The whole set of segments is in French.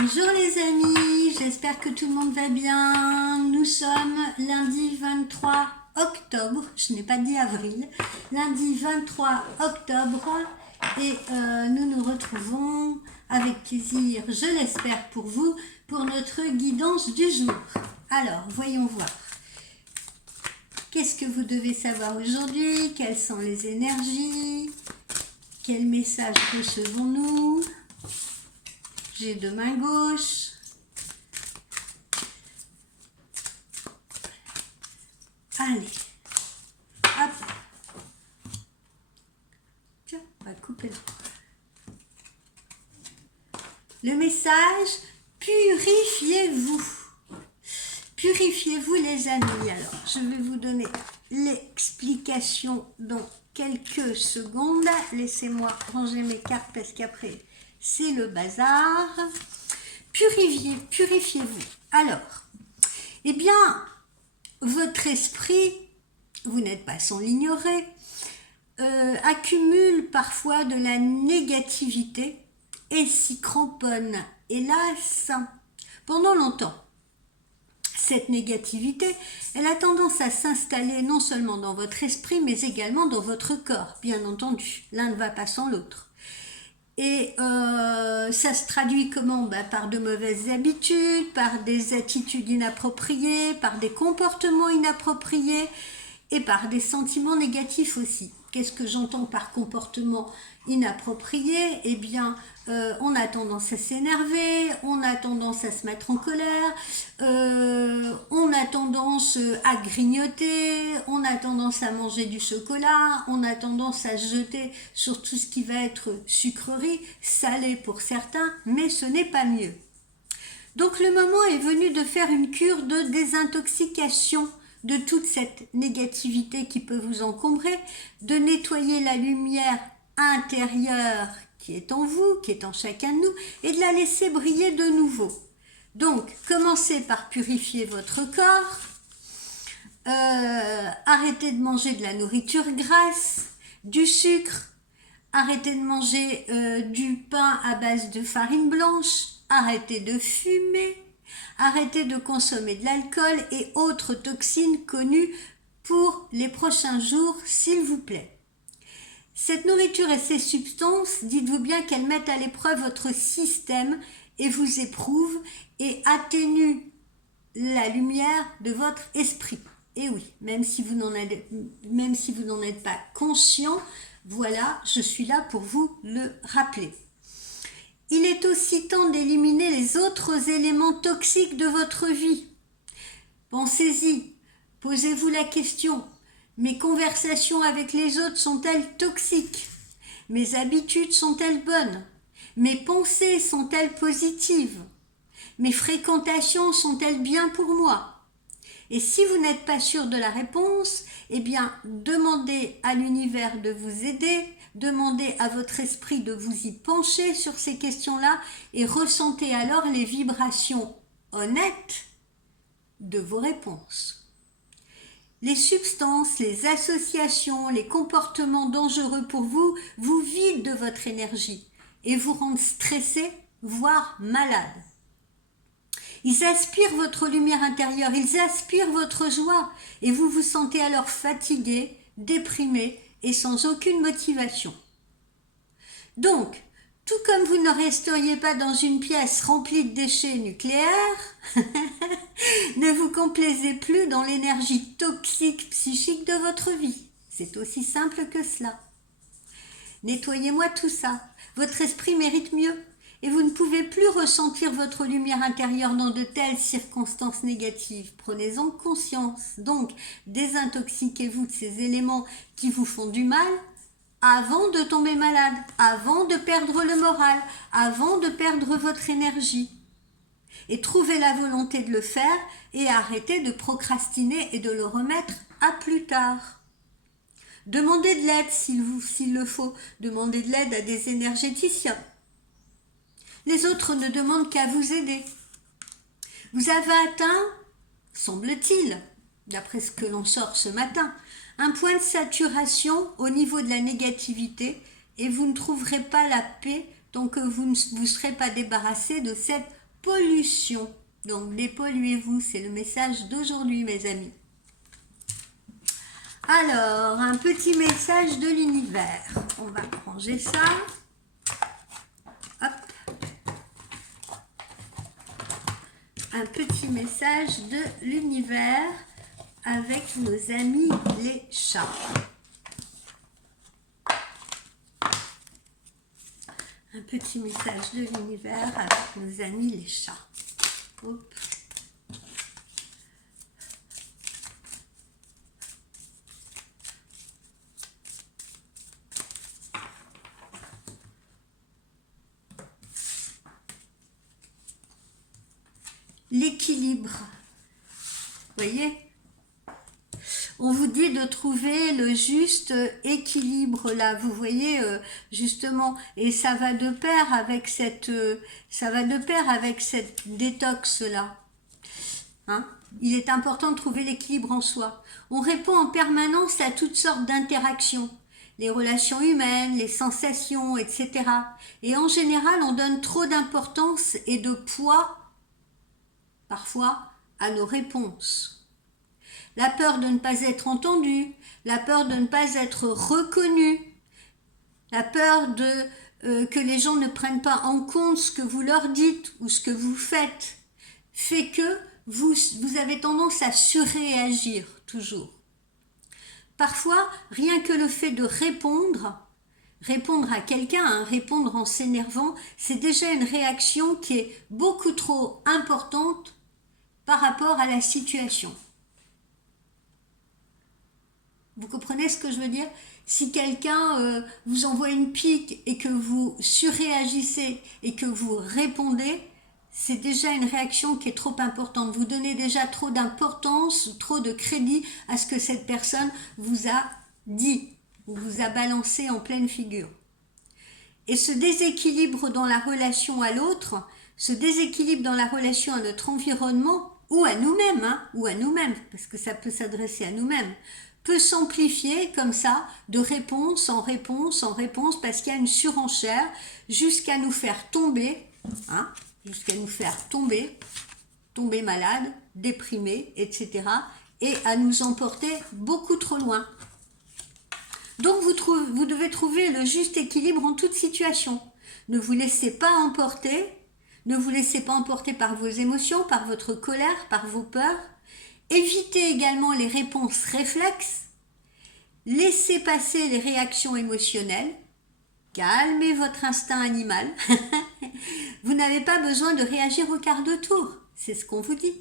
Bonjour les amis, j'espère que tout le monde va bien. Nous sommes lundi 23 octobre, je n'ai pas dit avril, lundi 23 octobre et nous nous retrouvons avec plaisir, je l'espère pour vous, pour notre guidance du jour. Alors, voyons voir. Qu'est-ce que vous devez savoir aujourd'hui? Quelles sont les énergies? Quel message recevons-nous? J'ai deux mains gauches. Allez. Hop. Tiens, on va couper le message, purifiez-vous. Purifiez-vous les amis. Alors, je vais vous donner l'explication dans quelques secondes. Laissez-moi ranger mes cartes parce qu'après, c'est le bazar. Purifiez-vous. Alors, eh bien, votre esprit, vous n'êtes pas sans l'ignorer, accumule parfois de la négativité et s'y cramponne, hélas, pendant longtemps. Cette négativité, elle a tendance à s'installer non seulement dans votre esprit, mais également dans votre corps, bien entendu. L'un ne va pas sans l'autre. Et ça se traduit comment? Par de mauvaises habitudes, par des attitudes inappropriées, par des comportements inappropriés et par des sentiments négatifs aussi. Qu'est-ce que j'entends par comportement inapproprié? Eh bien, on a tendance à s'énerver, on a tendance à se mettre en colère, on a tendance à grignoter, on a tendance à manger du chocolat, on a tendance à se jeter sur tout ce qui va être sucrerie, salé pour certains, mais ce n'est pas mieux. Donc le moment est venu de faire une cure de désintoxication de toute cette négativité qui peut vous encombrer, de nettoyer la lumière intérieure qui est en vous, qui est en chacun de nous, et de la laisser briller de nouveau. Donc, commencez par purifier votre corps, arrêtez de manger de la nourriture grasse, du sucre, arrêtez de manger du pain à base de farine blanche, arrêtez de fumer, arrêtez de consommer de l'alcool et autres toxines connues pour les prochains jours, s'il vous plaît. Cette nourriture et ces substances, dites-vous bien qu'elles mettent à l'épreuve votre système et vous éprouvent et atténuent la lumière de votre esprit. Et oui, même si vous n'en êtes pas conscient, voilà, je suis là pour vous le rappeler. Il est aussi temps d'éliminer les autres éléments toxiques de votre vie. Pensez-y, posez-vous la question. Mes conversations avec les autres sont-elles toxiques? Mes habitudes sont-elles bonnes? Mes pensées sont-elles positives? Mes fréquentations sont-elles bien pour moi? Et si vous n'êtes pas sûr de la réponse, eh bien, demandez à l'univers de vous aider, demandez à votre esprit de vous y pencher sur ces questions-là et ressentez alors les vibrations honnêtes de vos réponses. Les substances, les associations, les comportements dangereux pour vous, vous vident de votre énergie et vous rendent stressé, voire malade. Ils aspirent votre lumière intérieure, ils aspirent votre joie et vous vous sentez alors fatigué, déprimé et sans aucune motivation. Donc, tout comme vous ne resteriez pas dans une pièce remplie de déchets nucléaires, ne vous complaisez plus dans l'énergie toxique psychique de votre vie. C'est aussi simple que cela. Nettoyez-moi tout ça. Votre esprit mérite mieux. Et vous ne pouvez plus ressentir votre lumière intérieure dans de telles circonstances négatives. Prenez-en conscience. Donc, désintoxiquez-vous de ces éléments qui vous font du mal avant de tomber malade, avant de perdre le moral, avant de perdre votre énergie. Et trouvez la volonté de le faire et arrêtez de procrastiner et de le remettre à plus tard. Demandez de l'aide s'il le faut. Demandez de l'aide à des énergéticiens. Les autres ne demandent qu'à vous aider. Vous avez atteint, semble-t-il, d'après ce que l'on sort ce matin, un point de saturation au niveau de la négativité et vous ne trouverez pas la paix tant que vous ne vous serez pas débarrassé de cette pollution. Donc dépolluez-vous, c'est le message d'aujourd'hui mes amis. Alors, un petit message de l'univers. On va ranger ça. Hop. Un petit message de l'univers avec nos amis les chats. Un petit message de l'univers avec nos amis les chats. Hop. L'équilibre. Vous voyez? On vous dit de trouver le juste équilibre là, vous voyez justement, et ça va de pair avec cette, détox là. Hein? Il est important de trouver l'équilibre en soi. On répond en permanence à toutes sortes d'interactions, les relations humaines, les sensations, etc. Et en général, on donne trop d'importance et de poids parfois à nos réponses. La peur de ne pas être entendu, la peur de ne pas être reconnu, la peur que les gens ne prennent pas en compte ce que vous leur dites ou ce que vous faites, fait que vous avez tendance à surréagir toujours. Parfois, rien que le fait de répondre à quelqu'un, répondre en s'énervant, c'est déjà une réaction qui est beaucoup trop importante par rapport à la situation. Vous comprenez ce que je veux dire? Si quelqu'un vous envoie une pique et que vous surréagissez et que vous répondez, c'est déjà une réaction qui est trop importante. Vous donnez déjà trop d'importance, trop de crédit à ce que cette personne vous a dit ou vous a balancé en pleine figure. Et ce déséquilibre dans la relation à l'autre, ce déséquilibre dans la relation à notre environnement, ou à nous-mêmes, parce que ça peut s'adresser à nous-mêmes, peut s'amplifier comme ça, de réponse en réponse en réponse, parce qu'il y a une surenchère, jusqu'à nous faire tomber, tomber malade, déprimé, etc., et à nous emporter beaucoup trop loin. Donc vous devez trouver le juste équilibre en toute situation. Ne vous laissez pas emporter, par vos émotions, par votre colère, par vos peurs. Évitez également les réponses réflexes. Laissez passer les réactions émotionnelles. Calmez votre instinct animal. Vous n'avez pas besoin de réagir au quart de tour. C'est ce qu'on vous dit.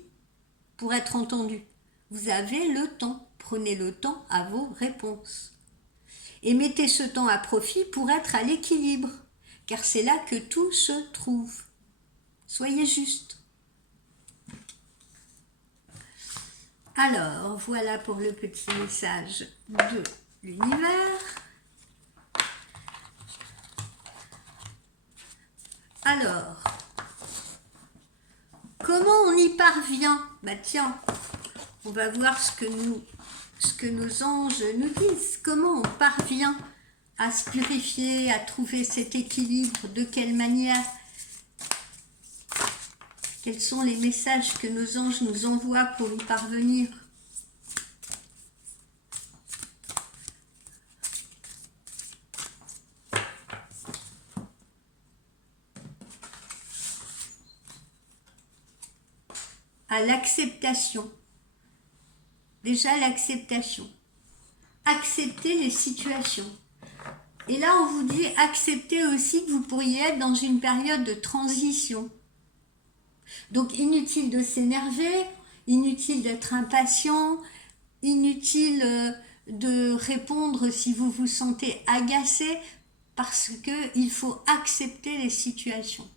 Pour être entendu. Vous avez le temps. Prenez le temps à vos réponses. Et mettez ce temps à profit pour être à l'équilibre. Car c'est là que tout se trouve. Soyez juste. Alors, voilà pour le petit message de l'univers. Alors, comment on y parvient? Bah tiens, on va voir ce que nos anges nous disent. Comment on parvient à se purifier, à trouver cet équilibre? De quelle manière? Quels sont les messages que nos anges nous envoient pour y parvenir? À l'acceptation. Déjà l'acceptation. Accepter les situations. Et là, on vous dit accepter aussi que vous pourriez être dans une période de transition. Donc inutile de s'énerver, inutile d'être impatient, inutile de répondre si vous vous sentez agacé, parce qu'il faut accepter les situations.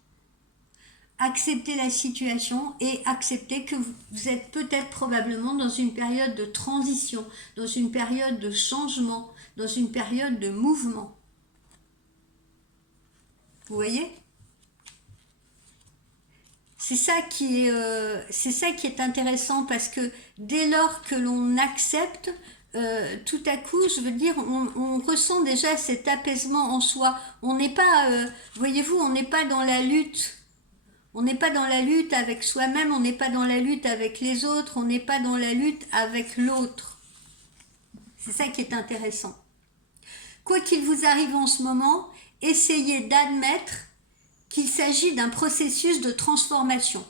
Accepter la situation et accepter que vous êtes peut-être probablement dans une période de transition, dans une période de changement, dans une période de mouvement. Vous voyez ? C'est ça qui est intéressant, parce que dès lors que l'on accepte, tout à coup, je veux dire, on ressent déjà cet apaisement en soi. On n'est pas, voyez-vous, on n'est pas dans la lutte. On n'est pas dans la lutte avec soi-même, on n'est pas dans la lutte avec les autres, on n'est pas dans la lutte avec l'autre. C'est ça qui est intéressant. Quoi qu'il vous arrive en ce moment, essayez d'admettre qu'il s'agit d'un processus de transformation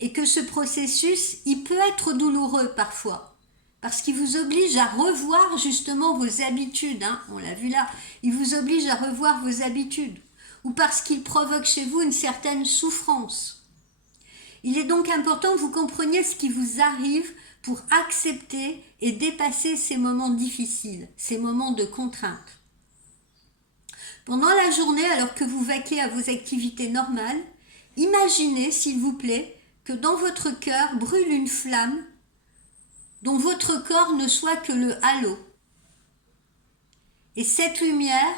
et que ce processus, il peut être douloureux parfois parce qu'il vous oblige à revoir justement vos habitudes, hein, on l'a vu là, il vous oblige à revoir vos habitudes ou parce qu'il provoque chez vous une certaine souffrance. Il est donc important que vous compreniez ce qui vous arrive pour accepter et dépasser ces moments difficiles, ces moments de contrainte. Pendant la journée, alors que vous vaquez à vos activités normales, imaginez, s'il vous plaît, que dans votre cœur brûle une flamme dont votre corps ne soit que le halo. Et cette lumière,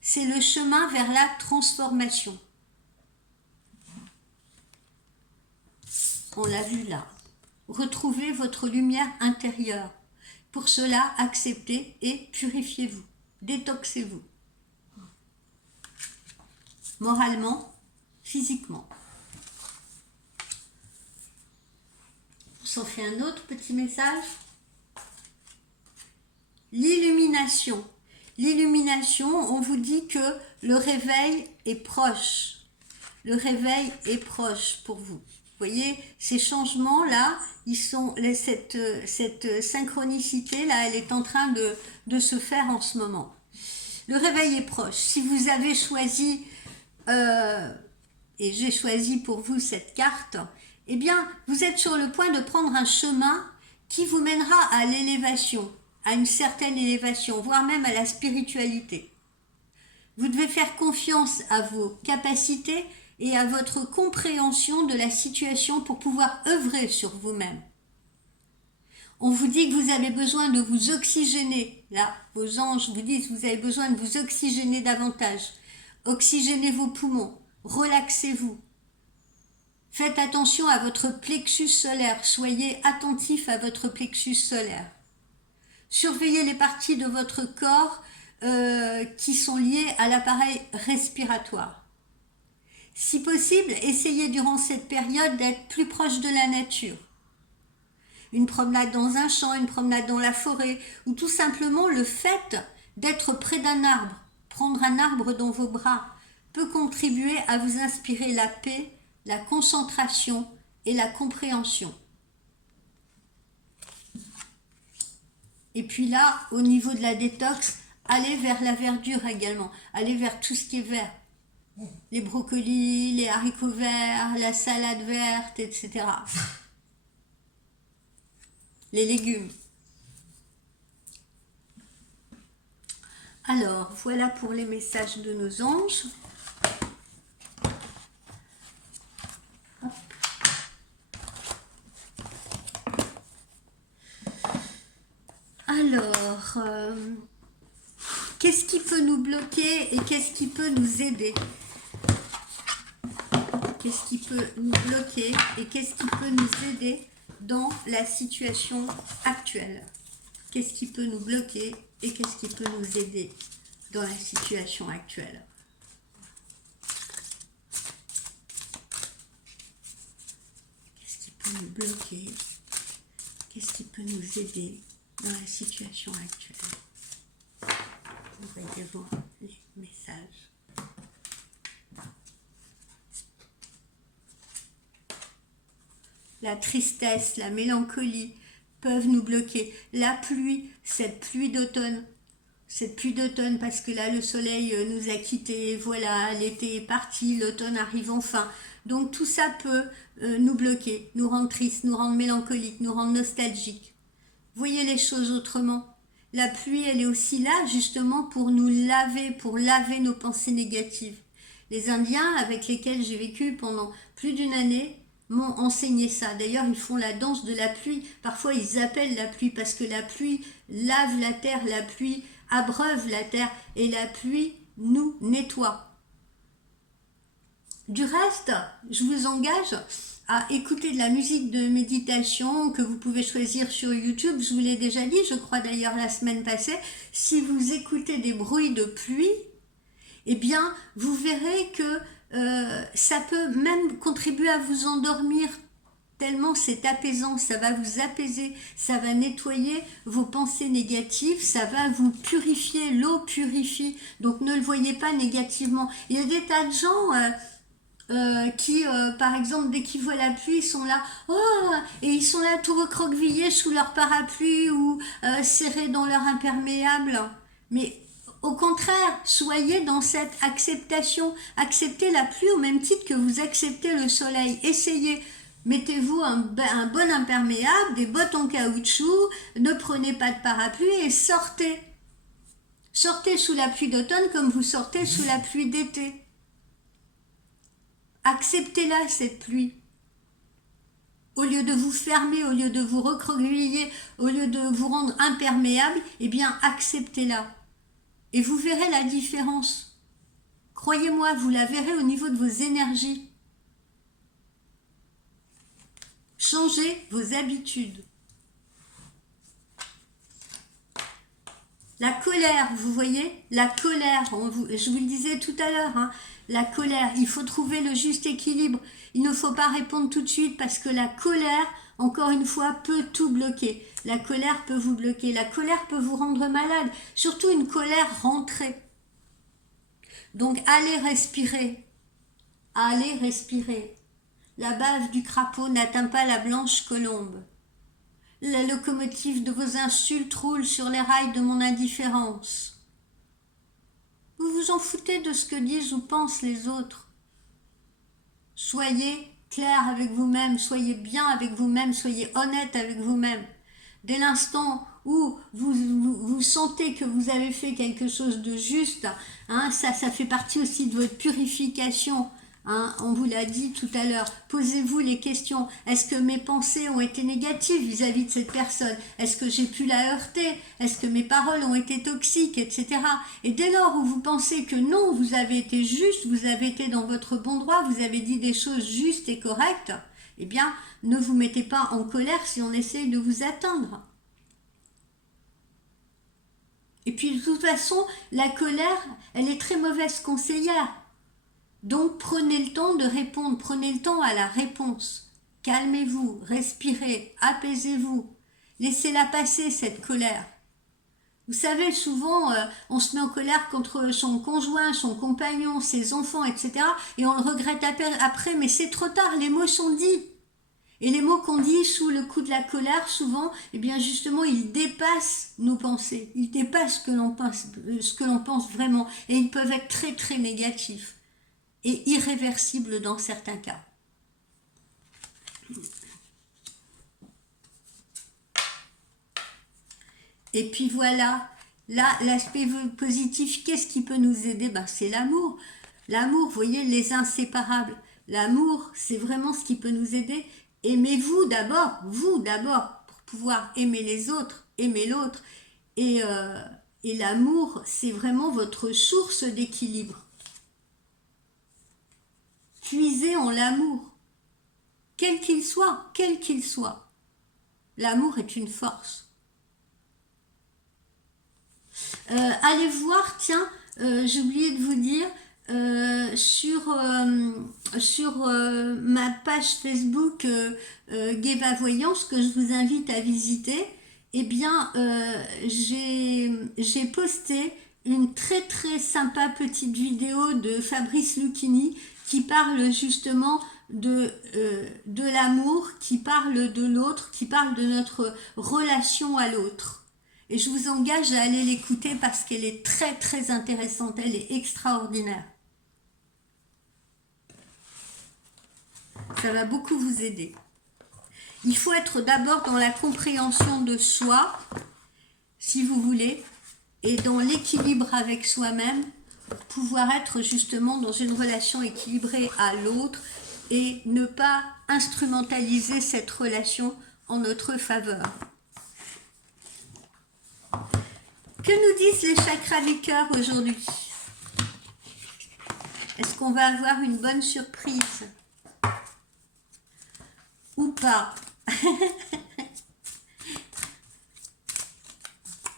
c'est le chemin vers la transformation. On l'a vu là. Retrouvez votre lumière intérieure. Pour cela, acceptez et purifiez-vous. Détoxez-vous. Moralement, physiquement. On s'en fait un autre petit message. L'illumination. L'illumination, on vous dit que le réveil est proche. Le réveil est proche pour vous. Vous voyez, ces changements-là, cette synchronicité-là, elle est en train de se faire en ce moment. Le réveil est proche. Si vous avez choisi, et j'ai choisi pour vous cette carte, eh bien, vous êtes sur le point de prendre un chemin qui vous mènera à l'élévation, à une certaine élévation, voire même à la spiritualité. Vous devez faire confiance à vos capacités et à votre compréhension de la situation pour pouvoir œuvrer sur vous-même. On vous dit que vous avez besoin de vous oxygéner. Là, vos anges vous disent que vous avez besoin de vous oxygéner davantage. Oxygénez vos poumons, relaxez-vous. Faites attention à votre plexus solaire, soyez attentif à votre plexus solaire. Surveillez les parties de votre corps qui sont liées à l'appareil respiratoire. Si possible, essayez durant cette période d'être plus proche de la nature. Une promenade dans un champ, une promenade dans la forêt, ou tout simplement le fait d'être près d'un arbre, prendre un arbre dans vos bras, peut contribuer à vous inspirer la paix, la concentration et la compréhension. Et puis là, au niveau de la détox, allez vers la verdure également, allez vers tout ce qui est vert. Les brocolis, les haricots verts, la salade verte, etc. Les légumes. Alors, voilà pour les messages de nos anges. Hop. Alors, qu'est-ce qui peut nous bloquer et qu'est-ce qui peut nous aider ? Qu'est-ce qui peut nous bloquer et qu'est-ce qui peut nous aider dans la situation actuelle? Qu'est-ce qui peut nous bloquer et qu'est-ce qui peut nous aider dans la situation actuelle? Qu'est-ce qui peut nous bloquer? Qu'est-ce qui peut nous aider dans la situation actuelle? On va y voir les messages. La tristesse, la mélancolie peuvent nous bloquer. La pluie, cette pluie d'automne parce que là le soleil nous a quittés, voilà, l'été est parti, l'automne arrive enfin. Donc tout ça peut nous bloquer, nous rendre tristes, nous rendre mélancoliques, nous rendre nostalgiques. Voyez les choses autrement. La pluie, elle est aussi là justement pour nous laver, pour laver nos pensées négatives. Les Indiens avec lesquels j'ai vécu pendant plus d'une année m'ont enseigné ça. D'ailleurs, ils font la danse de la pluie. Parfois, ils appellent la pluie parce que la pluie lave la terre, la pluie abreuve la terre et la pluie nous nettoie. Du reste, je vous engage à écouter de la musique de méditation que vous pouvez choisir sur YouTube. Je vous l'ai déjà dit, je crois d'ailleurs la semaine passée. Si vous écoutez des bruits de pluie, eh bien, vous verrez que ça peut même contribuer à vous endormir tellement c'est apaisant, ça va vous apaiser, ça va nettoyer vos pensées négatives, ça va vous purifier, l'eau purifie, donc ne le voyez pas négativement. Il y a des tas de gens qui, par exemple, dès qu'ils voient la pluie, ils sont là, oh, et ils sont là tout recroquevillés sous leur parapluie ou serrés dans leur imperméable. Mais au contraire, soyez dans cette acceptation. Acceptez la pluie au même titre que vous acceptez le soleil. Essayez. Mettez-vous un bon imperméable, des bottes en caoutchouc, ne prenez pas de parapluie et sortez. Sortez sous la pluie d'automne comme vous sortez sous la pluie d'été. Acceptez-la, cette pluie. Au lieu de vous fermer, au lieu de vous recroqueviller, au lieu de vous rendre imperméable, eh bien, acceptez-la. Et vous verrez la différence. Croyez-moi, vous la verrez au niveau de vos énergies. Changez vos habitudes. La colère, vous voyez, la colère, je vous le disais tout à l'heure, hein, la colère, il faut trouver le juste équilibre. Il ne faut pas répondre tout de suite parce que la colère, encore une fois, peut tout bloquer. La colère peut vous bloquer, la colère peut vous rendre malade, surtout une colère rentrée. Donc allez respirer, allez respirer. La bave du crapaud n'atteint pas la blanche colombe. La locomotive de vos insultes roule sur les rails de mon indifférence. Vous vous en foutez de ce que disent ou pensent les autres. Soyez clair avec vous-même, soyez bien avec vous-même, soyez honnête avec vous-même. Dès l'instant où vous sentez que vous avez fait quelque chose de juste, hein, ça fait partie aussi de votre purification. Hein, on vous l'a dit tout à l'heure, posez-vous les questions. Est-ce que mes pensées ont été négatives vis-à-vis de cette personne? Est-ce que j'ai pu la heurter? Est-ce que mes paroles ont été toxiques, etc. Et dès lors où vous pensez que non, vous avez été juste, vous avez été dans votre bon droit, vous avez dit des choses justes et correctes, eh bien, ne vous mettez pas en colère si on essaye de vous atteindre. Et puis, de toute façon, la colère, elle est très mauvaise conseillère. Donc prenez le temps de répondre, prenez le temps à la réponse. Calmez-vous, respirez, apaisez-vous. Laissez-la passer, cette colère. Vous savez, souvent, on se met en colère contre son conjoint, son compagnon, ses enfants, etc. Et on le regrette après, mais c'est trop tard, les mots sont dits. Et les mots qu'on dit sous le coup de la colère, souvent, eh bien justement, ils dépassent nos pensées. Ils dépassent ce que l'on pense vraiment. Et ils peuvent être très, très négatifs. Et irréversible dans certains cas. Et puis voilà, là, l'aspect positif, qu'est-ce qui peut nous aider? C'est l'amour. L'amour, vous voyez, les inséparables. L'amour, c'est vraiment ce qui peut nous aider. Aimez-vous d'abord, pour pouvoir aimer les autres, aimer l'autre. Et l'amour, c'est vraiment votre source d'équilibre. Puisez en l'amour, quel qu'il soit, quel qu'il soit. L'amour est une force. Allez voir, tiens, j'ai oublié de vous dire, sur ma page Facebook Gueva Voyance, que je vous invite à visiter, eh bien, j'ai posté une très très sympa petite vidéo de Fabrice Lucchini qui parle justement de l'amour, qui parle de l'autre, qui parle de notre relation à l'autre. Et je vous engage à aller l'écouter parce qu'elle est très très intéressante, elle est extraordinaire. Ça va beaucoup vous aider. Il faut être d'abord dans la compréhension de soi, si vous voulez, et dans l'équilibre avec soi-même, pour pouvoir être justement dans une relation équilibrée à l'autre et ne pas instrumentaliser cette relation en notre faveur. Que nous disent les chakras du cœur aujourd'hui? Est-ce qu'on va avoir une bonne surprise? Ou pas?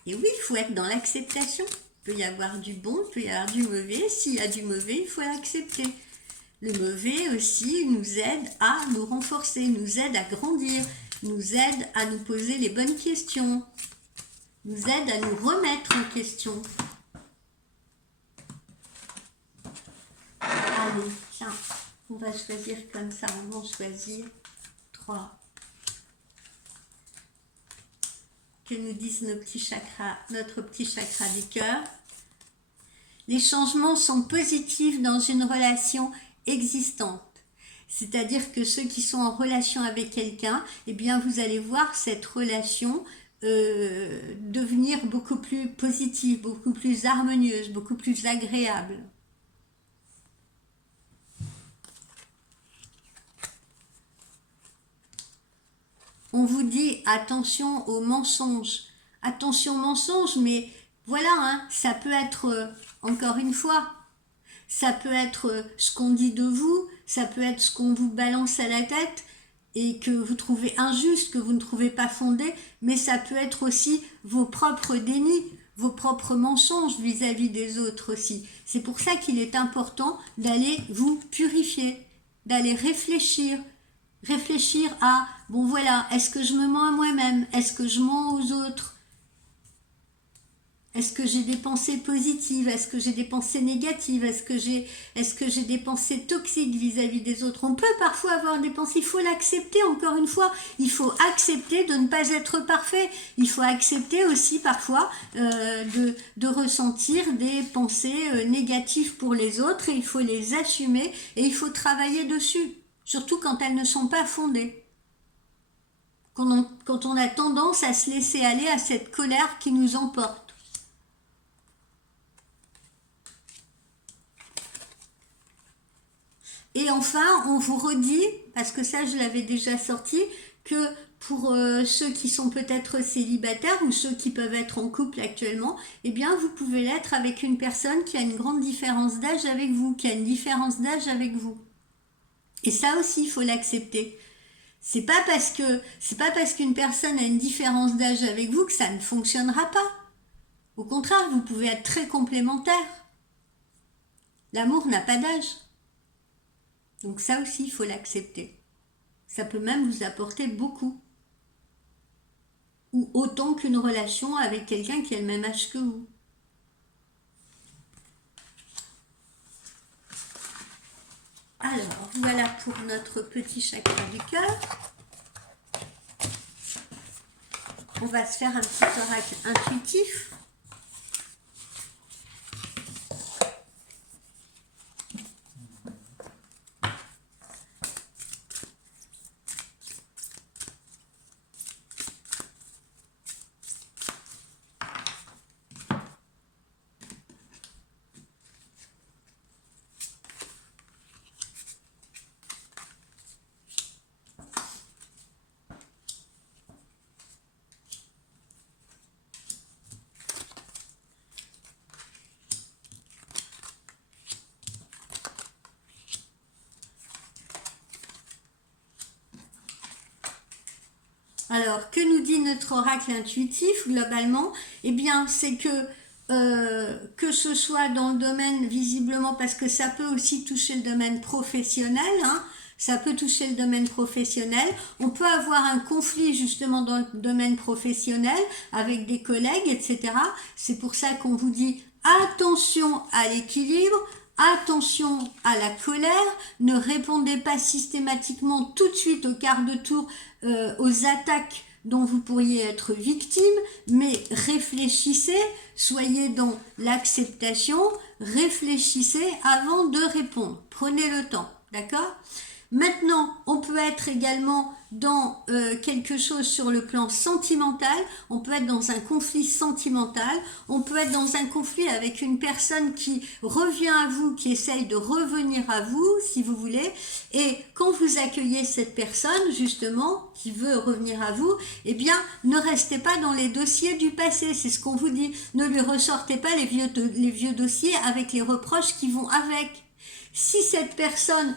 Et oui, il faut être dans l'acceptation. Il peut y avoir du bon, il peut y avoir du mauvais. S'il y a du mauvais, il faut l'accepter. Le mauvais aussi nous aide à nous renforcer, nous aide à grandir, nous aide à nous poser les bonnes questions, nous aide à nous remettre en question. Allez, tiens, on va choisir comme ça, on va en choisir 3. Que nous disent nos petits chakras, notre petit chakra du cœur. Les changements sont positifs dans une relation existante. C'est-à-dire que ceux qui sont en relation avec quelqu'un, eh bien vous allez voir cette relation devenir beaucoup plus positive, beaucoup plus harmonieuse, beaucoup plus agréable. On vous dit attention aux mensonges. Attention aux mensonges, mais voilà, hein, ça peut être, encore une fois, ça peut être ce qu'on dit de vous, ça peut être ce qu'on vous balance à la tête et que vous trouvez injuste, que vous ne trouvez pas fondé, mais ça peut être aussi vos propres dénis, vos propres mensonges vis-à-vis des autres aussi. C'est pour ça qu'il est important d'aller vous purifier, d'aller réfléchir à, bon voilà, est-ce que je me mens à moi-même? Est-ce que je mens aux autres? Est-ce que j'ai des pensées positives? Est-ce que j'ai des pensées négatives? Est-ce que j'ai des pensées toxiques vis-à-vis des autres? On peut parfois avoir des pensées, il faut l'accepter, encore une fois, il faut accepter de ne pas être parfait. Il faut accepter aussi parfois de ressentir des pensées négatives pour les autres et il faut les assumer et il faut travailler dessus. Surtout quand elles ne sont pas fondées. Quand on a tendance à se laisser aller à cette colère qui nous emporte. Et enfin, on vous redit, parce que ça je l'avais déjà sorti, que pour ceux qui sont peut-être célibataires ou ceux qui peuvent être en couple actuellement, eh bien vous pouvez l'être avec une personne qui a une grande différence d'âge avec vous, qui a une différence d'âge avec vous. Et ça aussi, il faut l'accepter. C'est pas parce qu'une personne a une différence d'âge avec vous que ça ne fonctionnera pas. Au contraire, vous pouvez être très complémentaires. L'amour n'a pas d'âge. Donc ça aussi, il faut l'accepter. Ça peut même vous apporter beaucoup. Ou autant qu'une relation avec quelqu'un qui a le même âge que vous. Alors, voilà pour notre petit chakra du cœur. On va se faire un petit oracle intuitif. Alors, que nous dit notre oracle intuitif globalement? Eh bien, c'est que ce soit dans le domaine visiblement, parce que ça peut aussi toucher le domaine professionnel, hein, ça peut toucher le domaine professionnel. On peut avoir un conflit justement dans le domaine professionnel avec des collègues, etc. C'est pour ça qu'on vous dit attention à l'équilibre. Attention à la colère, ne répondez pas systématiquement tout de suite au quart de tour aux attaques dont vous pourriez être victime, mais réfléchissez, soyez dans l'acceptation, réfléchissez avant de répondre, prenez le temps, d'accord ? Maintenant, on peut être également dans quelque chose sur le plan sentimental, on peut être dans un conflit sentimental, on peut être dans un conflit avec une personne qui revient à vous, qui essaye de revenir à vous, si vous voulez, et quand vous accueillez cette personne, justement, qui veut revenir à vous, eh bien, ne restez pas dans les dossiers du passé, c'est ce qu'on vous dit, ne lui ressortez pas les vieux dossiers avec les reproches qui vont avec. Si cette personne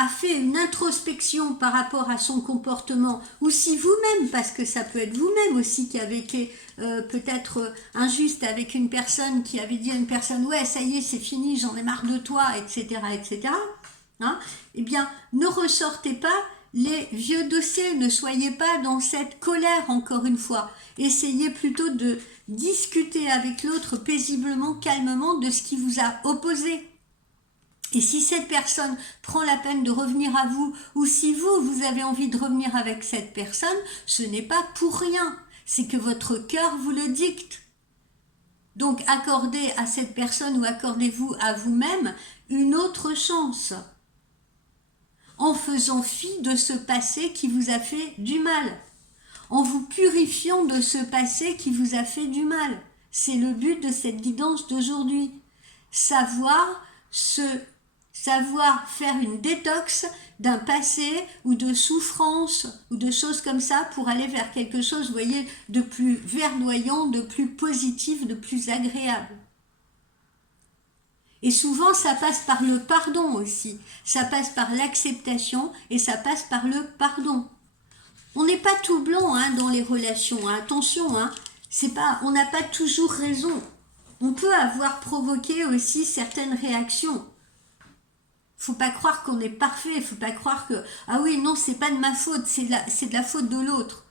a fait une introspection par rapport à son comportement, ou si vous-même, parce que ça peut être vous-même aussi qui avez été peut-être injuste avec une personne, qui avait dit à une personne, ouais, ça y est, c'est fini, j'en ai marre de toi, etc., etc., hein, eh bien, ne ressortez pas les vieux dossiers, ne soyez pas dans cette colère, encore une fois. Essayez plutôt de discuter avec l'autre paisiblement, calmement, de ce qui vous a opposé. Et si cette personne prend la peine de revenir à vous, ou si vous avez envie de revenir avec cette personne, ce n'est pas pour rien, c'est que votre cœur vous le dicte. Donc accordez à cette personne ou accordez-vous à vous-même une autre chance, en faisant fi de ce passé qui vous a fait du mal, en vous purifiant de ce passé qui vous a fait du mal. C'est le but de cette guidance d'aujourd'hui. Savoir faire une détox d'un passé ou de souffrance ou de choses comme ça pour aller vers quelque chose, vous voyez, de plus verdoyant, de plus positif, de plus agréable. Et souvent, ça passe par le pardon aussi. Ça passe par l'acceptation et ça passe par le pardon. On n'est pas tout blanc dans les relations. Attention, on n'a pas toujours raison. On peut avoir provoqué aussi certaines réactions. Faut pas croire qu'on est parfait. Faut pas croire que ah oui non c'est pas de ma faute, c'est de la faute de l'autre.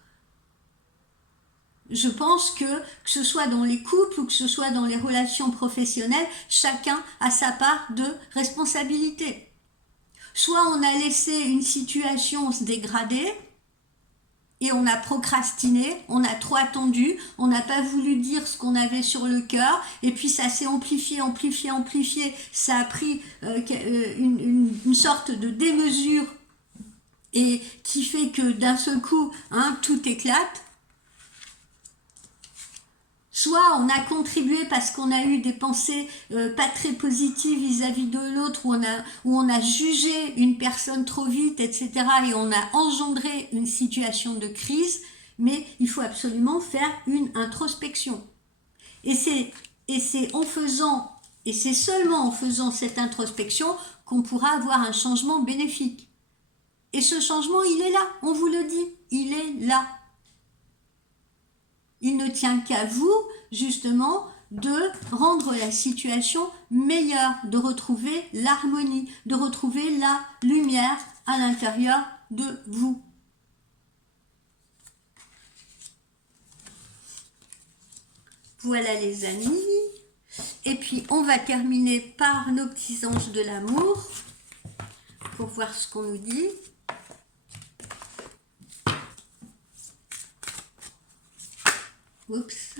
Je pense que ce soit dans les couples ou que ce soit dans les relations professionnelles, chacun a sa part de responsabilité. Soit on a laissé une situation se dégrader et on a procrastiné, on a trop attendu, on n'a pas voulu dire ce qu'on avait sur le cœur et puis ça s'est amplifié, ça a pris une sorte de démesure et qui fait que d'un seul coup, tout éclate. Soit on a contribué parce qu'on a eu des pensées pas très positives vis-à-vis de l'autre, où on a jugé une personne trop vite, etc. Et on a engendré une situation de crise, mais il faut absolument faire une introspection. Et c'est seulement en faisant cette introspection qu'on pourra avoir un changement bénéfique. Et ce changement, il est là, on vous le dit, il est là. Il ne tient qu'à vous, justement, de rendre la situation meilleure, de retrouver l'harmonie, de retrouver la lumière à l'intérieur de vous. Voilà les amis. Et puis, on va terminer par nos petits anges de l'amour pour voir ce qu'on nous dit. Oups.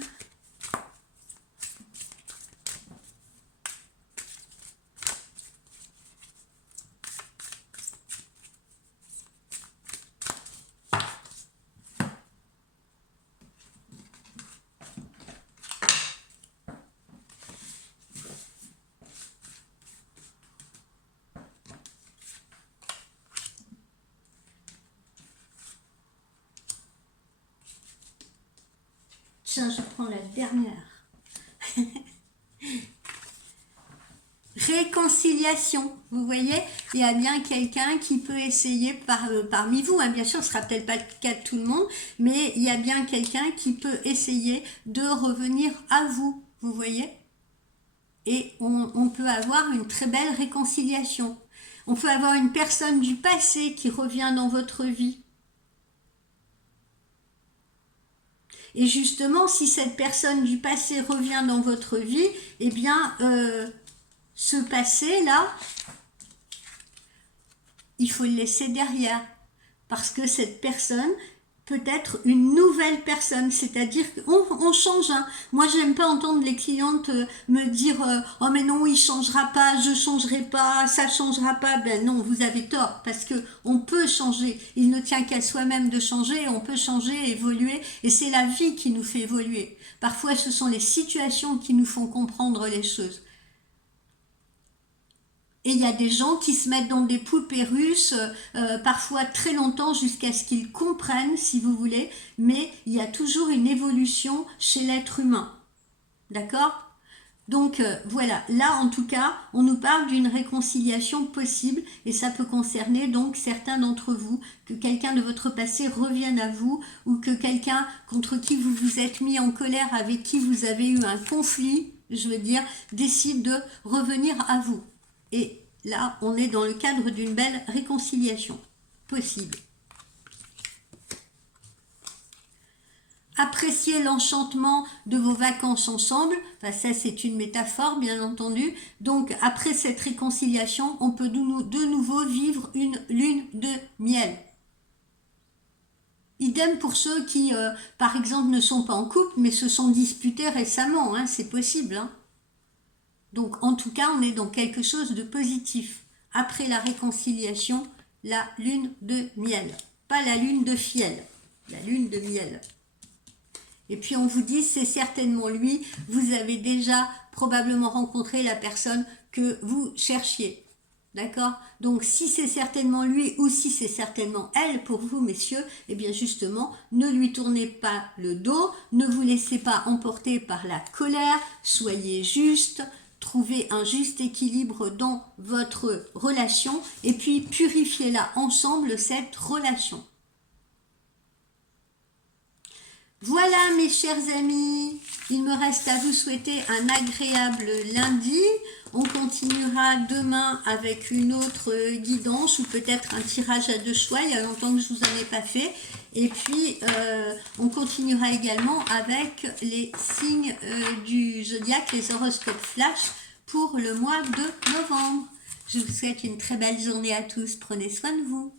Tiens, je prends la dernière. Réconciliation, vous voyez, il y a bien quelqu'un qui peut essayer parmi vous, bien sûr ce ne sera peut-être pas le cas de tout le monde, mais il y a bien quelqu'un qui peut essayer de revenir à vous, vous voyez, et on peut avoir une très belle réconciliation. On peut avoir une personne du passé qui revient dans votre vie. Et justement, si cette personne du passé revient dans votre vie, eh bien, ce passé-là, il faut le laisser derrière. Parce que cette personne peut être une nouvelle personne. C'est-à-dire qu'on change. Moi, je n'aime pas entendre les clientes me dire « Oh mais non, il ne changera pas, je ne changerai pas, ça ne changera pas. » Ben non, vous avez tort. Parce qu'on peut changer. Il ne tient qu'à soi-même de changer. On peut changer, évoluer. Et c'est la vie qui nous fait évoluer. Parfois, ce sont les situations qui nous font comprendre les choses. Et il y a des gens qui se mettent dans des poupées russes, parfois très longtemps jusqu'à ce qu'ils comprennent, si vous voulez, mais il y a toujours une évolution chez l'être humain. D'accord ? Donc voilà, là en tout cas, on nous parle d'une réconciliation possible et ça peut concerner donc certains d'entre vous, que quelqu'un de votre passé revienne à vous ou que quelqu'un contre qui vous vous êtes mis en colère, avec qui vous avez eu un conflit, je veux dire, décide de revenir à vous. Et là, on est dans le cadre d'une belle réconciliation possible. Appréciez l'enchantement de vos vacances ensemble, enfin, ça c'est une métaphore bien entendu, donc après cette réconciliation, on peut de nouveau vivre une lune de miel. Idem pour ceux qui, par exemple, ne sont pas en couple, mais se sont disputés récemment, hein, c'est possible. Hein. Donc en tout cas, on est dans quelque chose de positif. Après la réconciliation, la lune de miel, pas la lune de fiel, la lune de miel. Et puis on vous dit, c'est certainement lui, vous avez déjà probablement rencontré la personne que vous cherchiez. D'accord? Donc si c'est certainement lui ou si c'est certainement elle pour vous, messieurs, eh bien justement, ne lui tournez pas le dos, ne vous laissez pas emporter par la colère, soyez juste, trouvez un juste équilibre dans votre relation et puis purifiez-la ensemble, cette relation. Voilà mes chers amis, il me reste à vous souhaiter un agréable lundi. On continuera demain avec une autre guidance ou peut-être un tirage à deux choix, il y a longtemps que je ne vous en ai pas fait. Et puis on continuera également avec les signes du zodiaque, les horoscopes flash pour le mois de novembre. Je vous souhaite une très belle journée à tous, prenez soin de vous.